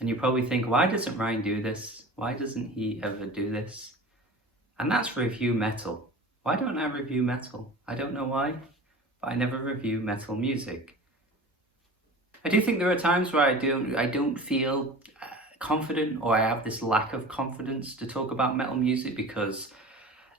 And you probably think, why doesn't Ryan do this? Why doesn't he ever do this? And that's review metal. Why don't I review metal? I don't know why, but I never review metal music. I do think there are times where I don't feel confident, or I have this lack of confidence to talk about metal music because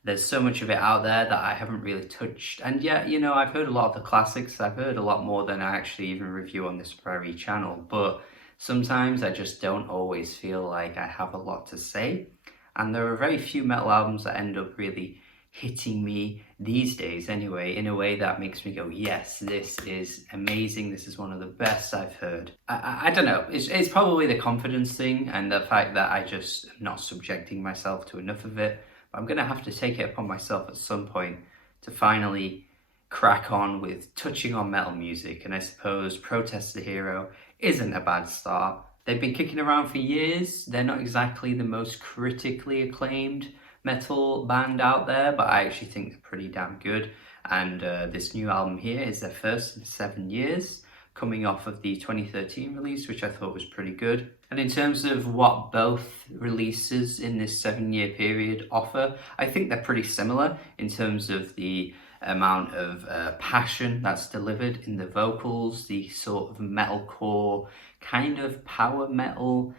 there's so much of it out there that I haven't really touched. And yeah, you know, I've heard a lot of the classics. I've heard a lot more than I actually even review on this very channel. But sometimes I just don't always feel like I have a lot to say. And there are very few metal albums that end up really hitting me these days anyway, in a way that makes me go, yes, this is amazing. This is one of the best I've heard. I don't know. It's probably the confidence thing and the fact that I just am not subjecting myself to enough of it. I'm going to have to take it upon myself at some point to finally crack on with touching on metal music. And I suppose Protest the Hero isn't a bad start. They've been kicking around for years. They're not exactly the most critically acclaimed metal band out there, but I actually think they're pretty damn good. And this new album here is their first in 7 years, coming off of the 2013 release, which I thought was pretty good. And in terms of what both releases in this 7-year period offer, I think they're pretty similar in terms of the amount of passion that's delivered in the vocals, the sort of metalcore kind of power metal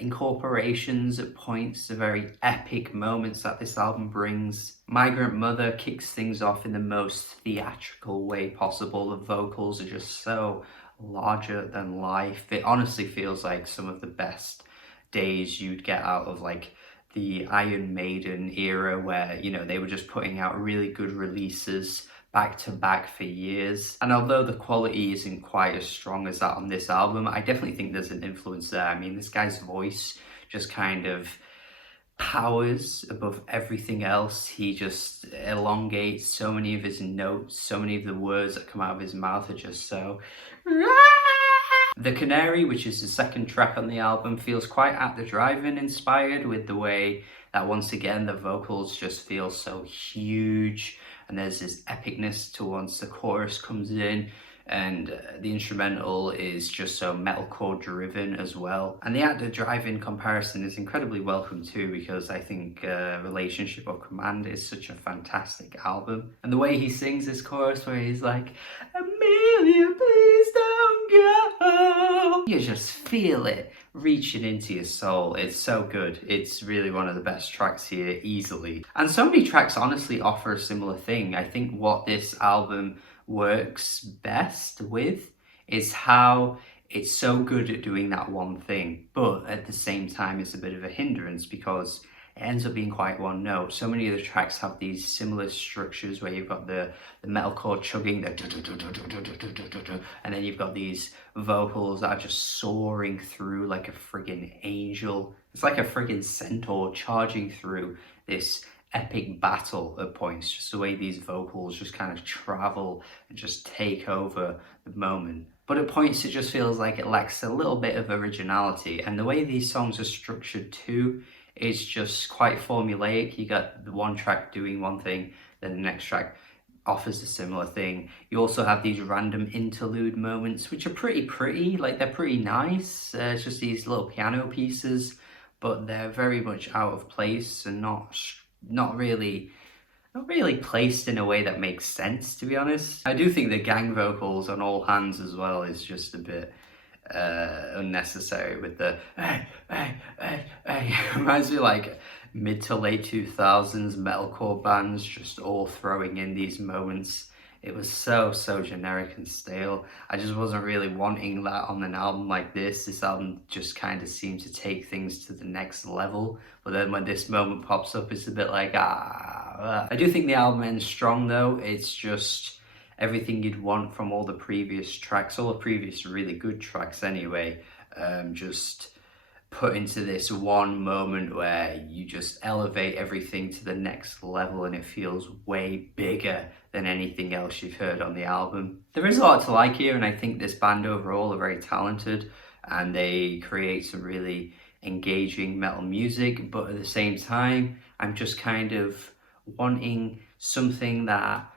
incorporations at points, the very epic moments that this album brings. Migrant Mother kicks things off in the most theatrical way possible. The vocals are just so larger than life. It honestly feels like some of the best days you'd get out of like the Iron Maiden era, where, you know, they were just putting out really good releases back to back for years. And although the quality isn't quite as strong as that on this album, I definitely think there's an influence there. I mean, this guy's voice just kind of powers above everything else. He just elongates so many of his notes, so many of the words that come out of his mouth are just so... The Canary, which is the second track on the album, feels quite At the Drive-In inspired, with the way that once again the vocals just feel so huge, and there's this epicness to once the chorus comes in, and the instrumental is just so metalcore driven as well. And the At the Drive-In comparison is incredibly welcome too, because I think Relationship of Command is such a fantastic album. And the way he sings this chorus where he's like, Amelia, please don't go. You just feel it reaching into your soul. It's so good. It's really one of the best tracks here, easily. And so many tracks honestly offer a similar thing. I think what this album works best with is how it's so good at doing that one thing, but at the same time it's a bit of a hindrance because it ends up being quite one note. So many of the tracks have these similar structures where you've got the metalcore chugging, and then you've got these vocals that are just soaring through like a friggin' angel. It's like a friggin' centaur charging through this epic battle at points, just the way these vocals just kind of travel and just take over the moment. But at points it just feels like it lacks a little bit of originality, and the way these songs are structured too, it's just quite formulaic. You got the one track doing one thing, then the next track offers a similar thing. You also have these random interlude moments, which are pretty, like they're pretty nice. It's just these little piano pieces, but they're very much out of place and not really placed in a way that makes sense, to be honest. I do think the gang vocals on All Hands as well is just a bit unnecessary with the It reminds me like mid to late 2000s metalcore bands just all throwing in these moments. It was so generic and stale. I just wasn't really wanting that on an album like this. This album just kind of seemed to take things to the next level. But then when this moment pops up, it's a bit like, I do think the album ends strong though. It's just everything you'd want from all the previous tracks, all the previous really good tracks anyway, just put into this one moment where you just elevate everything to the next level and it feels way bigger than anything else you've heard on the album. There is a lot to like here, and I think this band overall are very talented and they create some really engaging metal music, but at the same time I'm just kind of wanting something that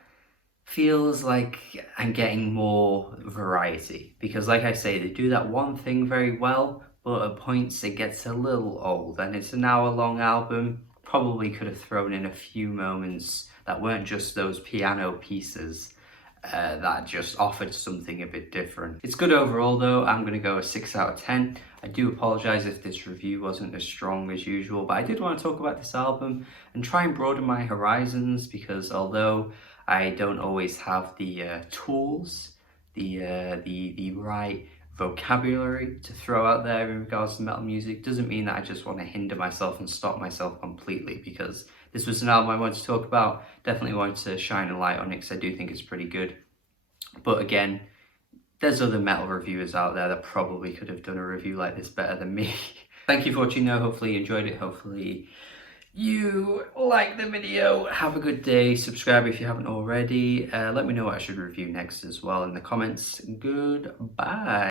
feels like I'm getting more variety, because like I say, they do that one thing very well, but at points it gets a little old, and it's an hour-long album. Probably could have thrown in a few moments that weren't just those piano pieces that just offered something a bit different. It's good overall though. I'm going to go a 6 out of 10. I do apologise if this review wasn't as strong as usual, but I did want to talk about this album and try and broaden my horizons, because although I don't always have the tools, the right vocabulary to throw out there in regards to metal music, doesn't mean that I just want to hinder myself and stop myself completely, because this was an album I wanted to talk about. Definitely wanted to shine a light on it because I do think it's pretty good. But again, there's other metal reviewers out there that probably could have done a review like this better than me. Thank you for watching though. Hopefully you enjoyed it. Hopefully you like the video. Have a good day. Subscribe if you haven't already. Let me know what I should review next as well in the comments. Goodbye.